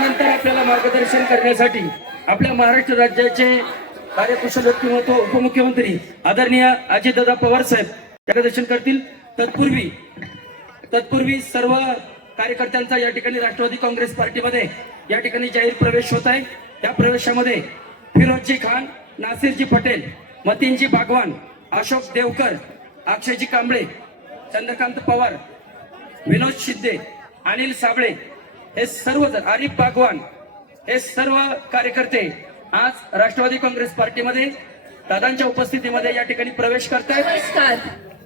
नंतर आपल्याला मार्गदर्शन करण्यासाठी आपल्या महाराष्ट्र राज्याचे कार्यकुशल व्यक्तिमत्व उपमुख्यमंत्री आदरणीय अजितदादा पवार साहेब मार्गदर्शन करतील। तत्पूर्वी सर्व कार्यकर्त्यांचा या ठिकाणी राष्ट्रवादी काँग्रेस पार्टीमध्ये या ठिकाणी जाहीर प्रवेश होत आहे। त्या प्रवेशामध्ये फिरोजजी खान, नासिरजी पटेल, मतीनजी बागवान, अशोक देवकर, अक्षयजी कांबळे, चंद्रकांत पवार, विनोद शिंदे, अनिल साबळे हे सर्वजण, आरिफ बागवान हे सर्व कार्यकर्ते आज राष्ट्रवादी काँग्रेस पार्टीमध्ये दादांच्या उपस्थितीमध्ये या ठिकाणी प्रवेश करतायत। नमस्कार,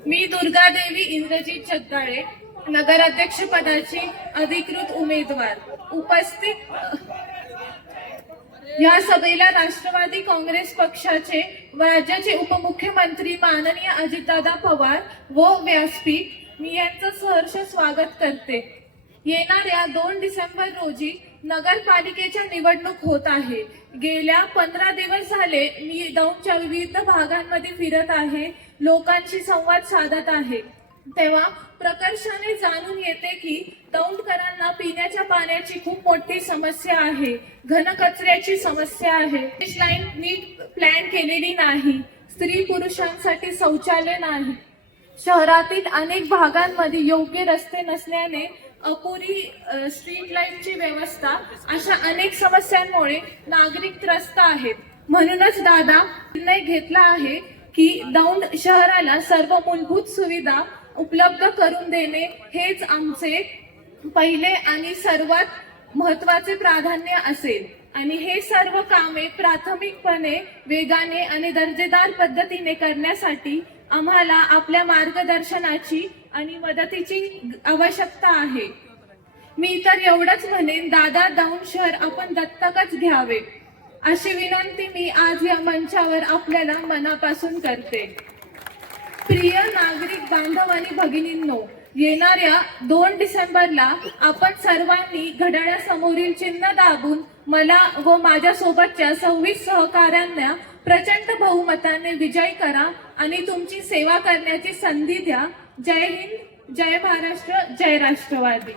मी दुर्गादेवी इंद्रजीत जगदाळे, नगराध्यक्ष पदाची अधिकृत उमेदवार। उपस्थित या सभेला राष्ट्रवादी काँग्रेस पक्षाचे राज्याचे उपमुख्यमंत्री माननीय अजितदादा पवार व व्यासपीठ मी यांचं सहर्ष स्वागत करते। येणाऱ्या 2 डिसेंबर रोजी नगरपालिकेच्या निवडणूक होत आहे। गेल्या 15 दिवस झाले मी दौंडच्या विविध भागांमध्ये फिरत आहे, लोकांशी संवाद साधत आहे, तेव्हा प्रकर्षाने जाणून येते की दौंडकरांना पिण्याच्या पाण्याची खूप मोठी समस्या आहे, घनकचऱ्याची समस्या आहे, लाईन नीट प्लॅन केलेली नाही, स्त्री पुरुषांसाठी शौचालय नाही, शहरातील अनेक भागांमध्ये योग्य रस्ते नसल्याने अपुरी स्ट्रीट लाईटची व्यवस्था, अशा अनेक समस्यांमुळे नागरिक त्रस्त आहेत। म्हणूनच दादा निर्णय घेतला आहे की दौंड शहराला सर्व मूलभूत सुविधा उपलब्ध करून देणे हेच आमचे पहिले आणि सर्वात महत्त्वाचे प्राधान्य असेल आणि हे सर्व कामे प्राथमिकपणे वेगाने आणि दर्जेदार पद्धतीने करण्यासाठी आम्हाला आपल्या मार्गदर्शनाची आणि मदतीची आवश्यकता आहे। मी तर एवढंच म्हणेन, दादा दौंड शहर आपण दत्तकच घ्यावे अशी विनंती मी आज या मंचावर आपल्याला मनापासून करते। प्रिय नागरिक बांधव आणि भगिनींनो, येणाऱ्या 2 डिसेंबरला आपण सर्वांनी घड्याळासमोरील चिन्ह दाबून मला व माझ्या सोबतच्या 26 सहकाऱ्यांना प्रचंड बहुमताने विजयी करा आणि तुमची सेवा करण्याची संधी द्या। जय हिंद, जय महाराष्ट्र, जय राष्ट्रवादी।